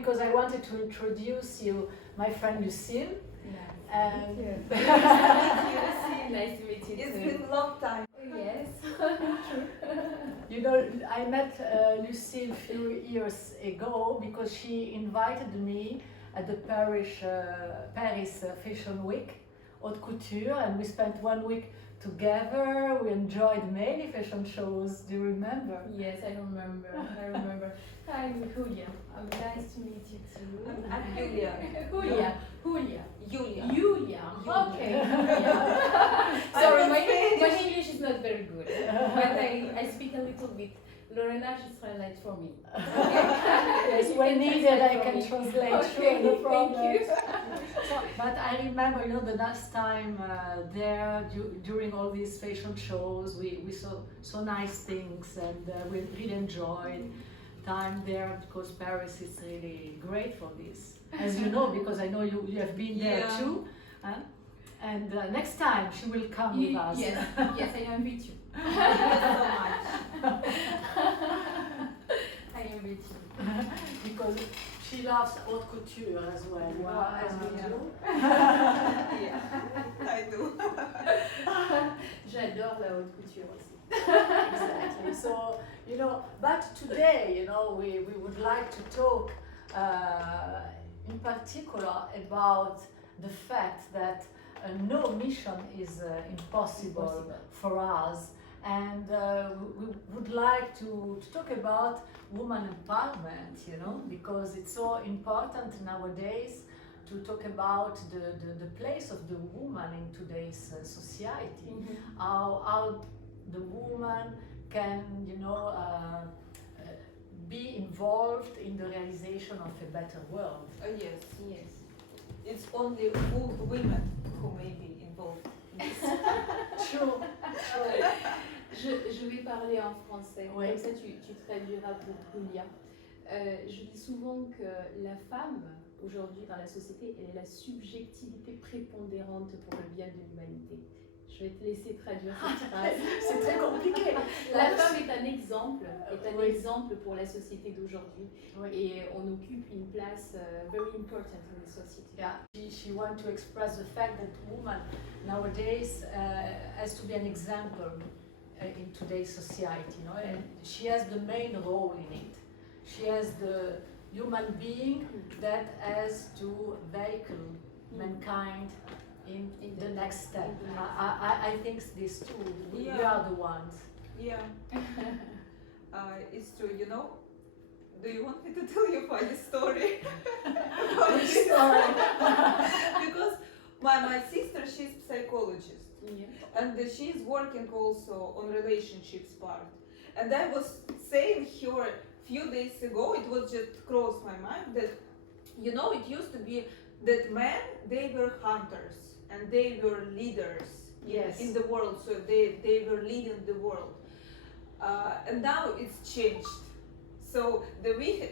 because I wanted to introduce you my friend Lucille. Thank you. Nice to meet you It's too. been a long time. Yes. You know, I met Lucille a few years ago because she invited me at the Paris Fashion Week, Haute Couture, and we spent 1 week together. We enjoyed many fashion shows. Do you remember? Yes, I remember. Hi, Julia. Nice to meet you too. I'm Julia. Julia. Julia. Okay. Julia. Sorry, my English is not very good, but I speak a little bit. Lorena, just highlight for me. Yes, when needed, I can translate. Okay, Sure, no problem. thank you. So, but I remember, you know, the last time there during all these fashion shows, we saw nice things, and we really enjoyed time there because Paris is really great for this, as you know, because I know you have been there too. And next time she will come with us. Yes, I invite you. Thank you so much. I invite you. Because she loves haute couture as well, as we do. Yeah, I do. J'adore la haute couture aussi. Exactly. So, you know, but today, you know, we would like to talk in particular about the fact that no mission is impossible for us, and we would like to talk about woman empowerment, you know, because it's so important nowadays to talk about the place of the woman in today's society, how the woman can, you know, be involved in the realization of a better world. Yes. Yes. It's only women who may be involved in this. True. Je vais parler en français, Oui. comme ça tu traduiras pour Julia. Je dis souvent que la femme, aujourd'hui dans la société, elle est la subjectivité prépondérante pour le bien de l'humanité. Je vais te laisser traduire cette phrase. C'est très compliqué. La femme est un exemple, Oui. exemple pour la société d'aujourd'hui, Oui. et on occupe une place very important in the society. Yeah, she wants to express the fact that woman nowadays has to be an example in today's society, you know, and she has the main role in it. She has the human being that has to vehicle mankind in the next step. I think this too. We are the ones. Yeah. It's true, you know. Do you want me to tell you a funny story? About this? Because my sister, she's psychologist. Yeah. And she's working also on relationships part. And I was saying her a few days ago, it was just crossed my mind that, you know, it used to be that men, they were hunters and they were leaders in the world. So they were leading the world. And now it's changed. So the wheel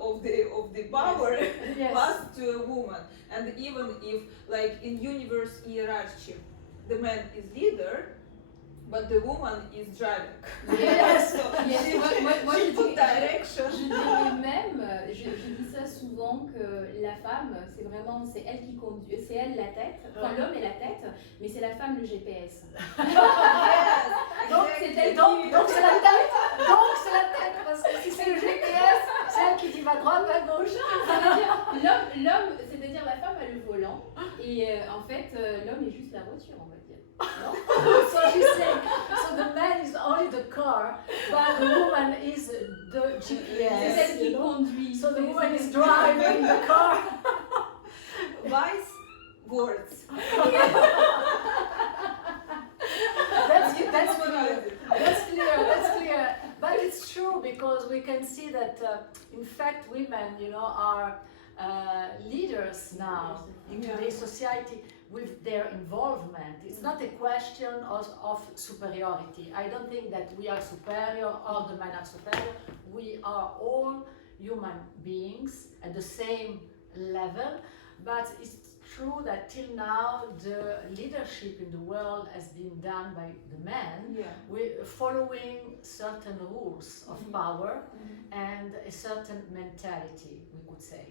of the power passed to a woman. And even if, like in universe hierarchy, the man is leader, but the woman is driving. Yes. So Yes. Moi, she je put dis- direction. Je dirais même, je dis ça souvent, que la femme, c'est elle qui conduit, c'est elle la tête, enfin l'homme est la tête, mais c'est la femme le GPS. Donc c'est elle qui... Donc c'est la tête. Donc c'est la tête, parce que si c'est le GPS, c'est elle qui dit va droite, va gauche. L'homme, c'est-à-dire la femme a le volant, et en fait l'homme est juste la voiture, on va dire. Non? So she's saying, so the man is only the car, but the woman is the C'est GPS. elle qui you know? conduit. So the woman is driving the car. Wise words. That's clear. But it's true because we can see that, in fact, women, you know, are leaders now in today's society with their involvement. It's not a question of superiority. I don't think that we are superior or the men are superior. We are all human beings at the same level. But it's true that till now the leadership in the world has been done by the men, Yeah. we're following certain rules of power and a certain mentality, we could say.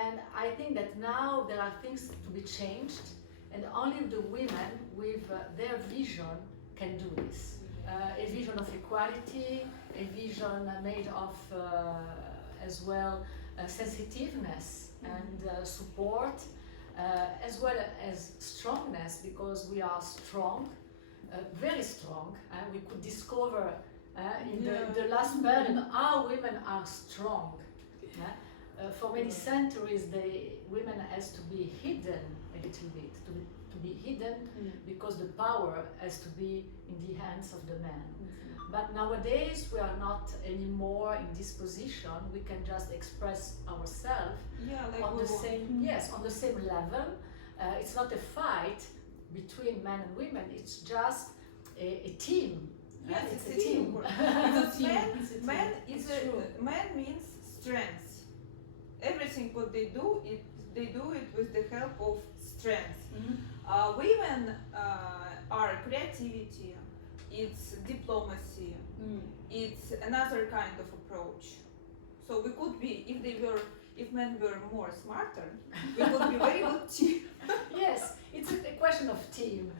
And I think that now there are things to be changed, and only the women with their vision can do this. A vision of equality, a vision made of as well sensitiveness and support, as well as strongness, because we are strong, very strong. We could discover in the last period how women are strong. For many centuries, women has to be hidden a little bit, to be hidden because the power has to be in the hands of the men. But nowadays we are not anymore in this position. We can just express ourselves on the same on the same level. It's not a fight between men and women. It's just a team. Yes, it's a team. Because man means strength. Everything what they do it with the help of strength. Women are creativity. It's diplomacy. It's another kind of approach. So we could be, if men were more smarter, we could be very good team. Yes, it's a question of team,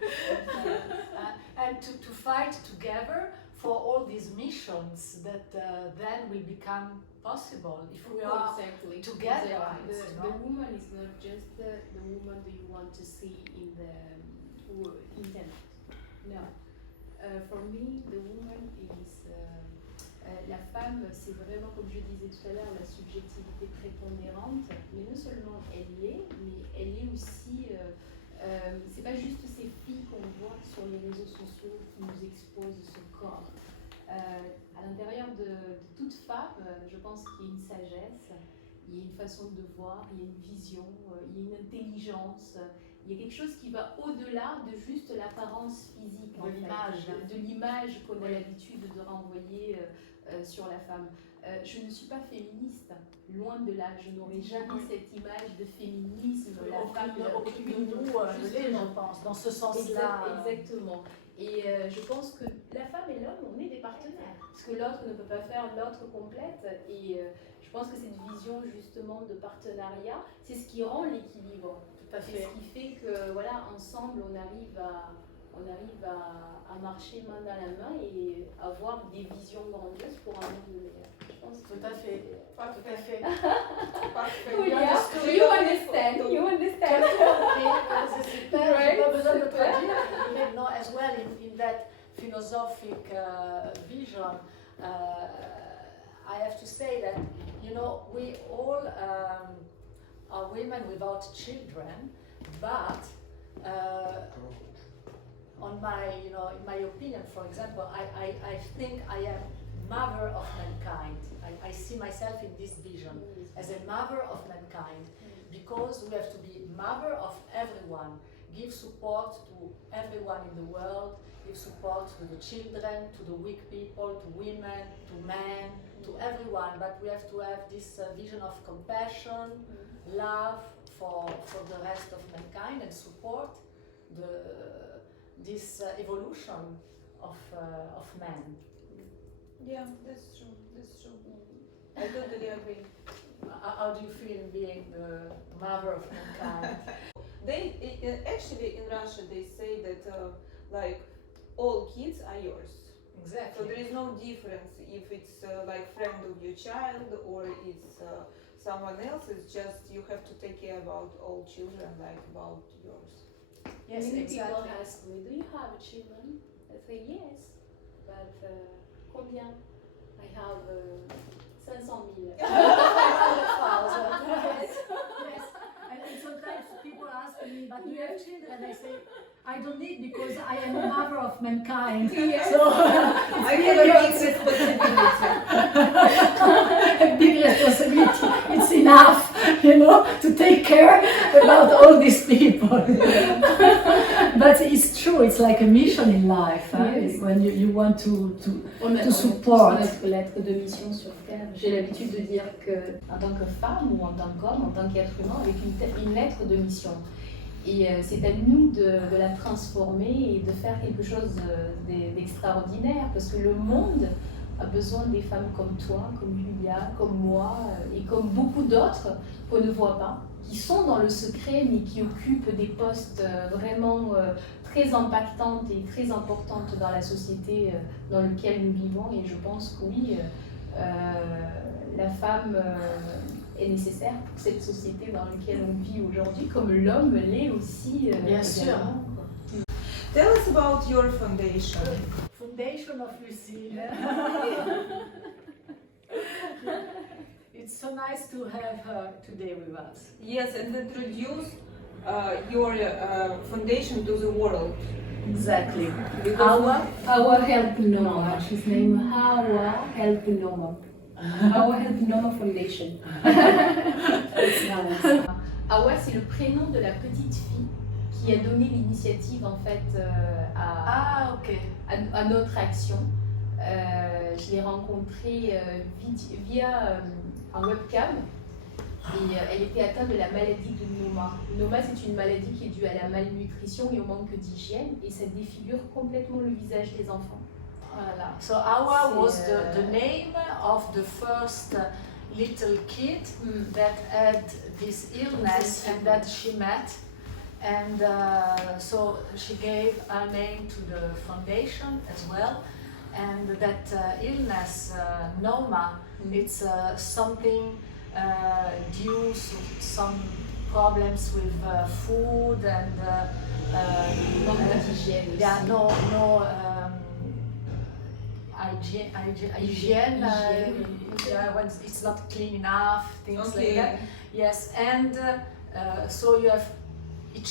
and to fight together for all these missions that then will become possible if we are exactly. together. Exactly. The woman is not just the woman that you want to see in the internet. No. For me, the woman is la femme, c'est vraiment, comme je disais tout à l'heure, la subjectivité prépondérante, mais non seulement elle l'est, mais elle est aussi, c'est pas juste ces filles qu'on voit sur les réseaux sociaux qui nous exposent ce corps. À l'intérieur de toute femme, je pense qu'il y a une sagesse, il y a une façon de voir, il y a une vision, il y a une intelligence. Il y a quelque chose qui va au-delà de juste l'apparence physique, de l'image qu'on a l'habitude de renvoyer sur la femme. Je ne suis pas féministe, loin de là. Je n'aurais jamais cette image de féminisme. La femme, aucune nous, je pense, dans ce sens-là. Exactement. Et je pense que la femme et l'homme, on est des partenaires. Parce que l'autre ne peut pas faire l'autre complète. Et je pense que cette vision justement de partenariat, c'est ce qui rend l'équilibre. C'est ce qui fait que voilà, ensemble on arrive à marcher main dans la main et avoir des visions grandioses pour un monde meilleur. Je pense tout à fait. Tout à fait. Julia, you understand. You understand. C'est super, j'ai pas besoin de traduire. Mais no, as well in that philosophic vision, I have to say that, you know, we all are women without children, but on my, you know, in my opinion, for example, I think I am mother of mankind. I see myself in this vision as a mother of mankind, because we have to be mother of everyone, give support to everyone in the world, give support to the children, to the weak people, to women, to men, to everyone, but we have to have this vision of compassion, love for the rest of mankind, and support this evolution of man. Yeah, that's true. That's true. I totally agree. How do you feel being the mother of mankind? Actually in Russia they say that like all kids are yours. Exactly. So there is no difference if it's like friend of your child or it's someone else. It's just you have to take care about all children like about yours. Yes, many exactly. people ask me, do you have children? I say yes, but combien? I have 500,000. 500,000. Yes. Yes. And sometimes people ask me, but do you have children? And I say, I don't need, because I am a mother of mankind. Yes. So I have a big responsibility. a big responsibility. It's enough, you know, to take care about all these people. But it's true. It's like a mission in life. Yes. When you want to support. Notre lettre de mission sur Terre. J'ai l'habitude de dire que, en tant que femme ou en tant qu'homme, en tant qu'être humain, avec une lettre de mission. Et c'est à nous de la transformer et de faire quelque chose d'extraordinaire, parce que le monde a besoin des femmes comme toi, comme Julia, comme moi, et comme beaucoup d'autres qu'on ne voit pas, qui sont dans le secret, mais qui occupent des postes vraiment très impactantes et très importantes dans la société dans laquelle nous vivons. Et je pense que oui, la femme est nécessaire pour cette société dans laquelle on vit aujourd'hui, comme l'homme l'est aussi. Bien sûr. également, quoi. Tell us about your foundation. Foundation of Lucille. It's so nice to have her today with us. Yes, and introduce your foundation to the world. Exactly. Because Our Help Noma. She's named Hawa Help Noma. Our Help Noma Foundation. It's nice. Awa, c'est le prénom de la petite fille qui a donné l'initiative en fait Ok. à notre action. Je l'ai rencontrée via un webcam et elle était atteinte de la maladie de Noma. Noma, c'est une maladie qui est due à la malnutrition et au manque d'hygiène et ça défigure complètement le visage des enfants. Voilà. So Awa C'est, was the name of the first little kid that had this illness and that she met. And so she gave her name to the foundation as well. And that illness, Noma, it's something due to some problems with food and Manque d'hygiène aussi. yeah, no hygiene, yeah, when it's not clean enough, things like that. Yes, and so you have it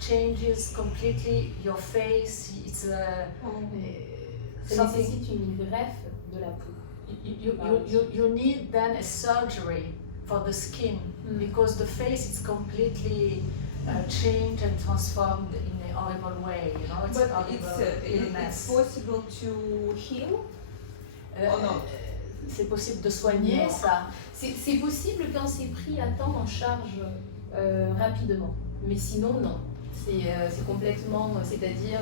changes completely your face. It's Ça something nécessite une greffe de la peau. you need then a surgery for the skin because the face is completely changed and transformed in a horrible way. You know, it's but horrible it's illness. possible to heal or not? C'est possible de soigner Non. ça. C'est possible quand c'est pris à temps en charge rapidement, mais sinon non. C'est complètement, c'est-à-dire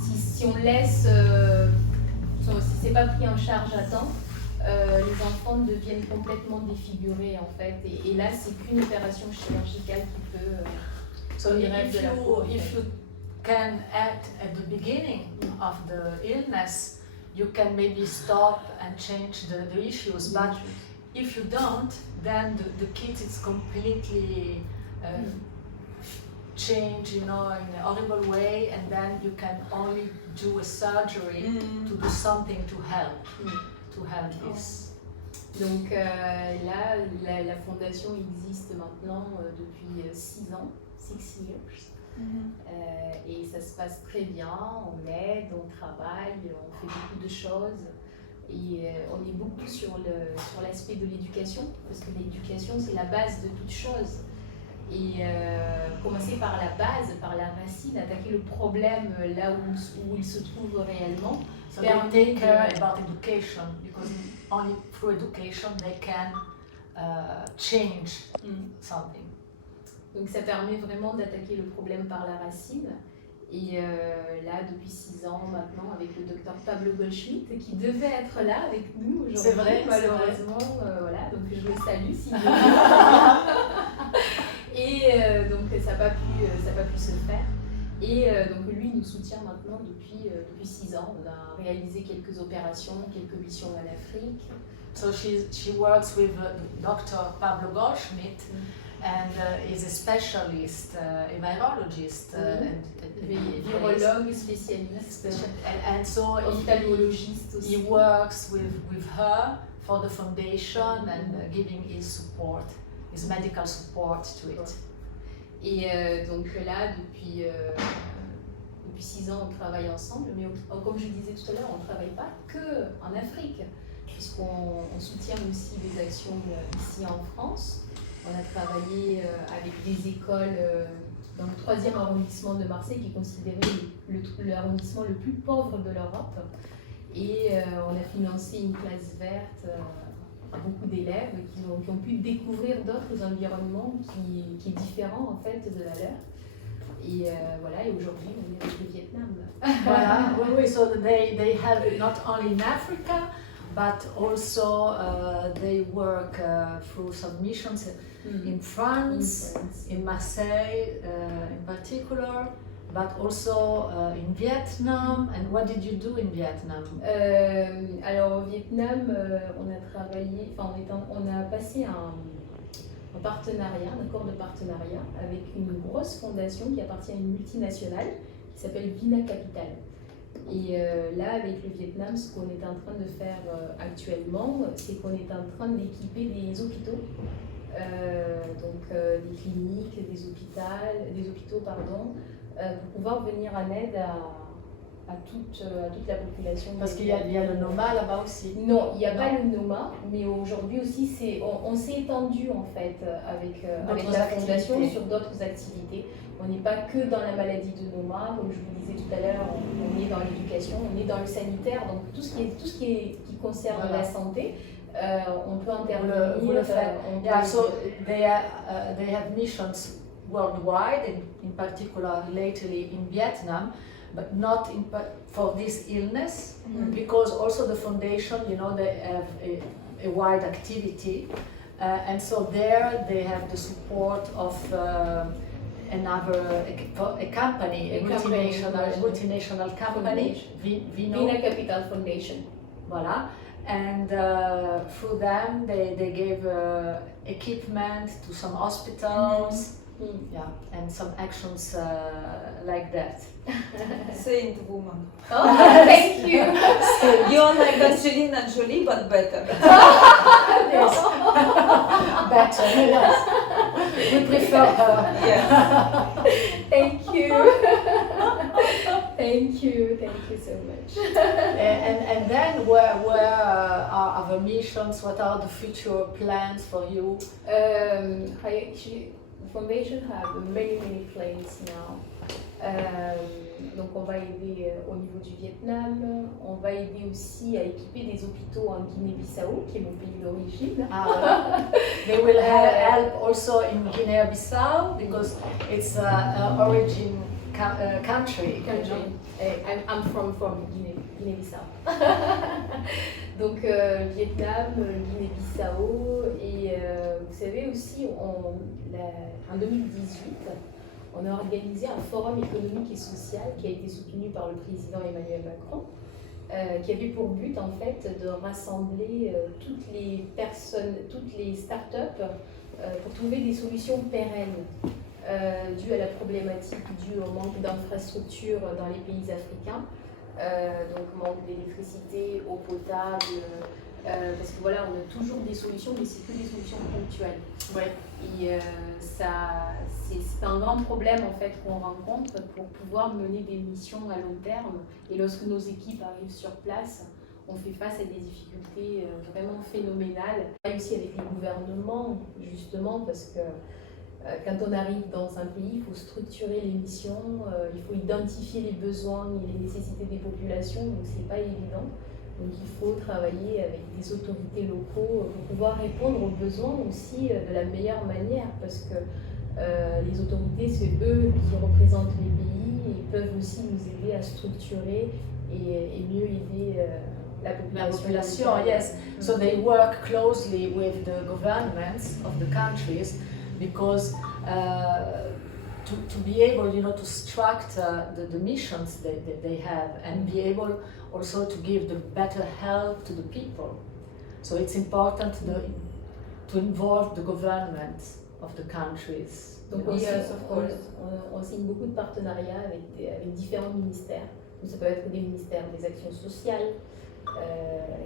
si on laisse, si c'est pas pris en charge à temps, les enfants deviennent complètement défigurés en fait, et là c'est qu'une opération chirurgicale qui peut So greffe if de la peau. if you can act at the beginning of the illness, you can maybe stop and change the issues. But if you don't, then the kid is completely changed, you know, in a horrible way, and then you can only do a surgery to do something to help this. Donc là, la fondation existe maintenant depuis 6 ans, 6 years. Et ça se passe très bien, on aide, on travaille, on fait beaucoup de choses et on est beaucoup sur l'aspect de l'éducation parce que l'éducation c'est la base de toute chose et commencer par la base, par la racine, attaquer le problème là où il se trouve réellement. So they take care about education because only through education they can change something. Donc ça permet vraiment d'attaquer le problème par la racine. Et là, depuis 6 ans maintenant, avec le docteur Pablo Goldschmidt, qui devait être là avec nous aujourd'hui. C'est vrai, malheureusement. Voilà, donc je le salue s'il veut. Et donc ça n'a pas pu se faire. Et donc lui nous soutient maintenant depuis 6 ans. On a réalisé quelques opérations, quelques missions en Afrique. So she works with Dr. Pablo Goldschmidt and is a specialist, a virologist, and Virologue, spécialiste, and so ophtalmologiste aussi. he works with her for the foundation and giving his support, his medical support to it. Et donc là, depuis 6 ans, on travaille ensemble, mais comme je disais tout à l'heure, on ne travaille pas que en Afrique, puisqu'on soutient aussi des actions ici en France. On a travaillé avec des écoles dans le 3e arrondissement de Marseille, qui est considéré l'arrondissement le plus pauvre de l'Europe. Et on a financé une classe verte à beaucoup d'élèves qui ont pu découvrir d'autres environnements qui est différent en fait de la leur. Et voilà, et aujourd'hui, on est avec le Vietnam. Voilà, oui, so they help not only in Africa, but also they work through submissions in France, in Marseille in particular, but also in Vietnam. And what did you do in Vietnam? Alors au Vietnam, on a travaillé, enfin on a passé un partenariat, un accord de partenariat avec une grosse fondation qui appartient à une multinationale qui s'appelle Vina Capital. Et là, avec le Vietnam, ce qu'on est en train de faire actuellement, c'est qu'on est en train d'équiper des hôpitaux, des cliniques, des hôpitaux, pour pouvoir venir en aide à toute la population. Parce qu'il y a le NOMA là-bas aussi. Non, il n'y a pas le NOMA, mais aujourd'hui aussi, on s'est étendu en fait avec la fondation sur d'autres activités. On n'est pas que dans la maladie de NOMA, comme je vous disais tout à l'heure, on est dans l'éducation, on est dans le sanitaire, donc tout ce qui concerne la santé, on peut intervenir. Vous le faites. Yeah, so they have missions worldwide, in particular lately in Vietnam, but not for this illness, because also the foundation, you know, they have a wide activity, and so there they have the support of a company, a multinational company, Vina Capital Foundation. Voilà. And through them they gave equipment to some hospitals. Yeah, and some actions like that. Saint woman. Oh, thank you. You're like Angelina Jolie, but better. Yes. Better, yes. We prefer her. Yeah. Thank you. Thank you so much. And then where are our missions? What are the future plans for you? The foundation have many plans now. Donc on va aider au niveau du Vietnam, on va aider aussi à équiper des hôpitaux en Guinée-Bissau, qui est mon pays d'origine. They will help also in Guinea-Bissau because it's an origin country. I'm from Guinée-Bissau. Donc Vietnam, Guinée-Bissau et vous savez aussi en 2018 on a organisé un forum économique et social qui a été soutenu par le président Emmanuel Macron qui avait pour but en fait de rassembler toutes les personnes, toutes les startups pour trouver des solutions pérennes dues à la problématique due au manque d'infrastructures dans les pays africains. Donc manque d'électricité, eau potable, parce que voilà, on a toujours des solutions, mais c'est que des solutions ponctuelles. Ouais. Et c'est un grand problème en fait qu'on rencontre pour pouvoir mener des missions à long terme. Et lorsque nos équipes arrivent sur place, on fait face à des difficultés vraiment phénoménales. Et aussi avec les gouvernements, justement, parce que quand on arrive dans un pays, il faut structurer les missions, il faut identifier les besoins et les nécessités des populations, donc c'est pas évident. Donc il faut travailler avec des autorités locaux pour pouvoir répondre aux besoins aussi de la meilleure manière, parce que les autorités, c'est eux qui représentent les pays et peuvent aussi nous aider à structurer et mieux aider la population. Yes. So they work closely with the governments of the countries because to be able, you know, to struct the missions they have and be able also to give the better help to the people. So it's important to involve the governments of the countries. Donc oui, on signe beaucoup de partenariats avec différents ministères. Donc ça peut être des ministères des actions sociales,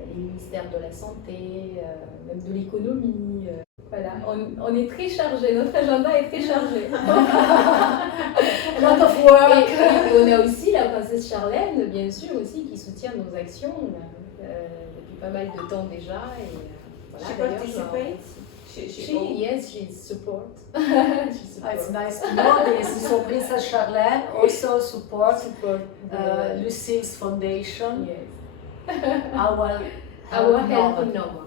les ministères de la santé, même de l'économie. Voilà, on est très chargé, notre agenda est très chargé. A lot of work. Et on a aussi la princesse Charlène, bien sûr, aussi, qui soutient nos actions depuis pas mal de temps déjà. Et, voilà, She participates? Yes, she support. It's nice to know this. So Princess Charlène also supports Lucille's foundation. Yes. Our Our Help Help Noma.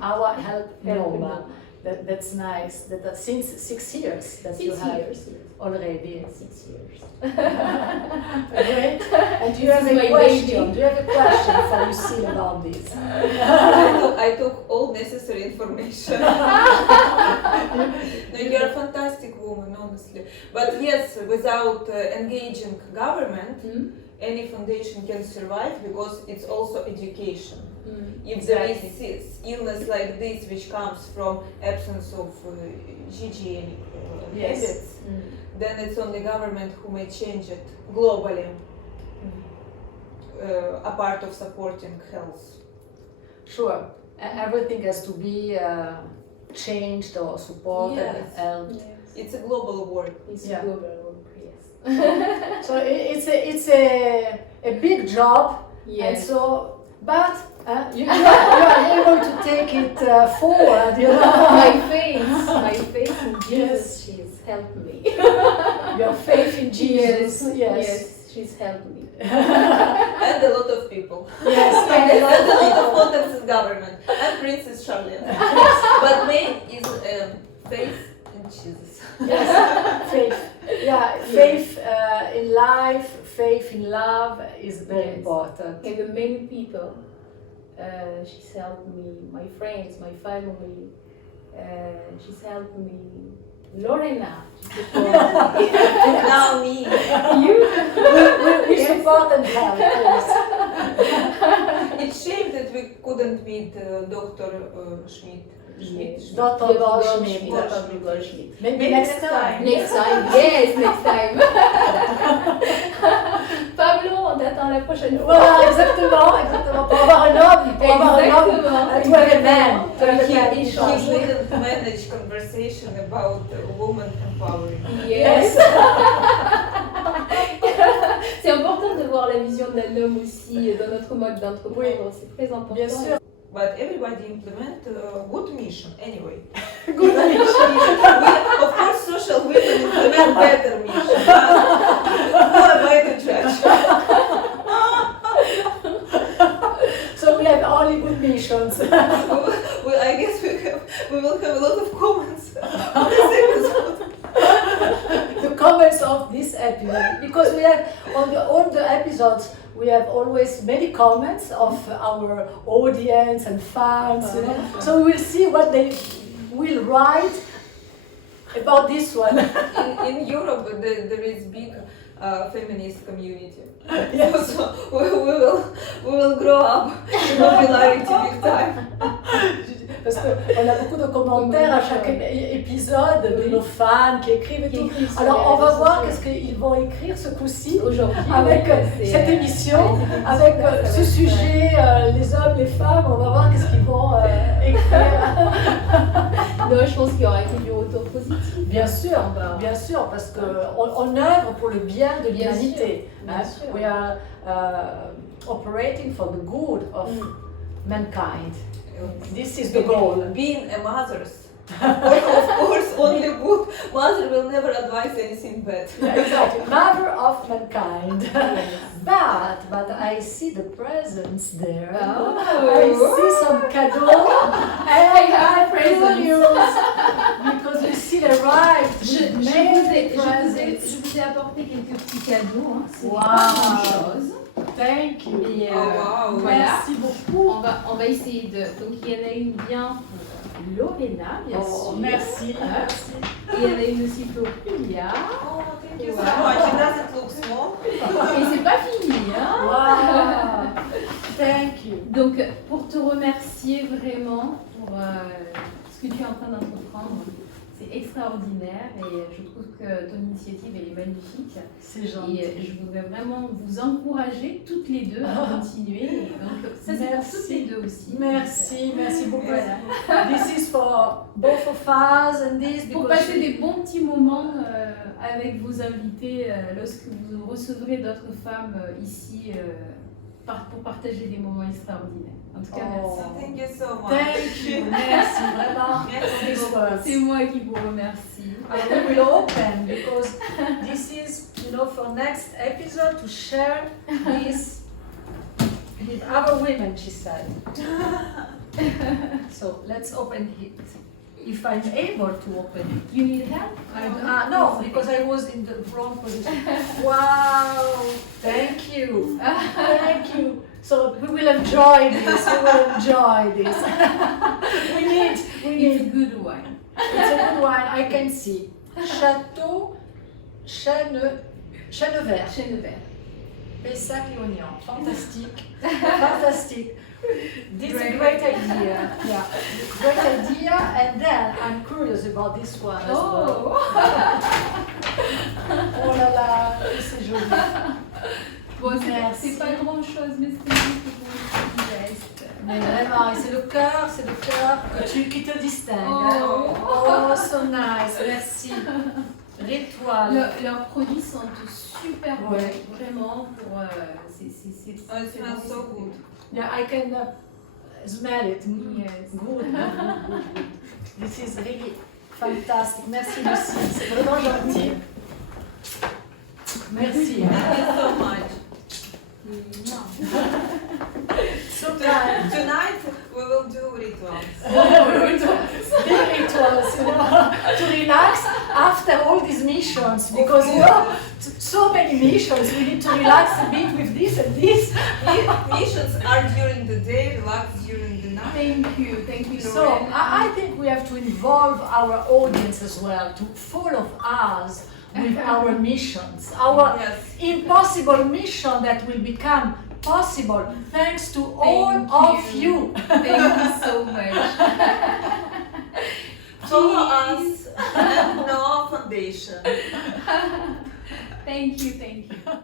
Our Help Noma. That's nice. That's since 6 years that you 6 have years. already. 6 years. Great. And do you This have is a my question? baby. Do you have a question for Lucille about this? I took all necessary information. No, you're a fantastic woman, honestly. But yes, without engaging government, any foundation can survive because it's also education. If there is illness like this, which comes from absence of hygienic habits, then it's only government who may change it globally, a part of supporting health. Sure. Everything has to be changed or supported Yes. and helped. Yes. It's a global work. It's Yeah. global work, yes. So it's a big job, and Yes. so but you are able to take it forward. You know, my faith in Jesus, Yes. she's helped me. your faith in Jesus. Yes, she's helped me. And a lot of people. Yes. And a lot of contacts in government. And Princess Charlotte. But main is faith in Jesus. Yes, faith. Yeah, faith in life, faith in love is very Yes. important. And the many people, she's helped me, my friends, my family, she's helped me. Lorena, she supports me. Now me. You? We support and help. Yes. It's shame that we couldn't meet Dr. Schmidt. Yes. Dr. Goldschmidt. Dr. Goldschmidt. Maybe next time. Next time, yes, next time. Pablo, on t'attend la prochaine fois. Voilà, exactement. Pour avoir un homme, pour avoir un homme, Exactement. to have a man, to have a Qui man. He échange. wouldn't manage conversation about woman empowering. Yes. C'est important de voir la vision d'un homme aussi dans notre mode d'entreprendre, c'est très important. Bien sûr. But everybody implement good mission anyway. Good mission. Of course, social women implement better mission. Who am I to judge? So we have only good missions. I guess we will have a lot of comments on this episode. The comments of this episode, because we have on all the episodes we have always many comments of our audience and fans, you know. So we'll see what they will write about this one. In Europe, there is big feminist community. Yes. So we will grow up in popularity big time. Parce qu'on a beaucoup de commentaires à chaque épisode de nos fans qui écrivent et Qui tout. écrivent sur Alors les on va réseaux voir sociaux. qu'est-ce qu'ils vont écrire ce coup-ci Aujourd'hui, avec c'est, cette émission, avec ça ce va être, sujet, les hommes, les femmes. On va voir qu'est-ce qu'ils vont écrire. Non, je pense qu'il y aura que du retour positif. Bien sûr, On va- bien sûr, parce qu'on œuvre pour le bien de Bien l'humanité. sûr, bien hein. sûr. We are operating for the good of mankind. This is the goal. Being a mother, of course, only good. Mother will never advise anything bad. Yeah, exactly. Mother of mankind. But I see the presents there. Oh. I see some cadeaux. And I presents. curious because you see arrived. Je vous ai apporté quelques petits cadeaux. Hein. C'est Wow. pas grand-chose. Thank you. Et, Oh, wow. voilà. Merci beaucoup. On va essayer de. Donc il y en a une bien pour Lorena, bien Oh, sûr. merci. Hein. Merci. Et il y en a une aussi pour Julia. Oh, thank you so Wow. much. It doesn't look small. Et c'est pas fini, hein. Wow. Thank you. Donc pour te remercier vraiment pour ce que tu es en train d'entreprendre. C'est extraordinaire et je trouve que ton initiative elle est magnifique. C'est gentil. Et je voudrais vraiment vous encourager toutes les deux à continuer. Et donc ça c'est pour Merci. toutes les deux aussi. Merci, merci beaucoup. Voilà. This is for both of us and this Pour because passer des bons petits moments avec vos invités lorsque vous recevrez d'autres femmes ici pour partager des moments extraordinaires. En tout cas, Oh. merci. Thank you so much. Thank you. Merci vraiment. Merci These beaucoup. words. C'est moi qui vous remercie. We will open because this is, for next episode to share this with other women, she said. So let's open it. if I'm able to open it. You need help? No, because I was in the wrong position. Wow, thank you, thank you. So we will enjoy this. We will enjoy this. we need. It's a good wine. It's a good wine. I can see. Château Chênevert. Chenevert. Pessac-Léognan. Fantastic. Fantastic. This is a great idea. Yeah, great idea. And then I'm curious about this one as well. Oh là là, c'est joli. Bon, Merci. c'est pas grand chose, mais c'est juste pour le petit geste. Mais vraiment, et c'est le cœur qui te distingue. Hein? Oh, so nice. Merci. Ritual. Leurs produits sont super bons, Ouais. vraiment. Pour, c'est It smells so good. Yeah, I can smell it. Yes. Good. This is really fantastic. Merci Lucie, c'est vraiment gentil. Merci. Thank you so much. So kind. Tonight we will do rituals. Big rituals, you know, to relax after all these missions, because you know, so many missions. We need to relax a bit with this and this. Missions are during the day, relax during the night. Thank you, So Lorena. I think we have to involve our audience as well to follow us with our missions, our Yes. impossible mission that will become possible thanks to all Thank of you. you. Thank you so much. Follow us and no foundation. Thank you.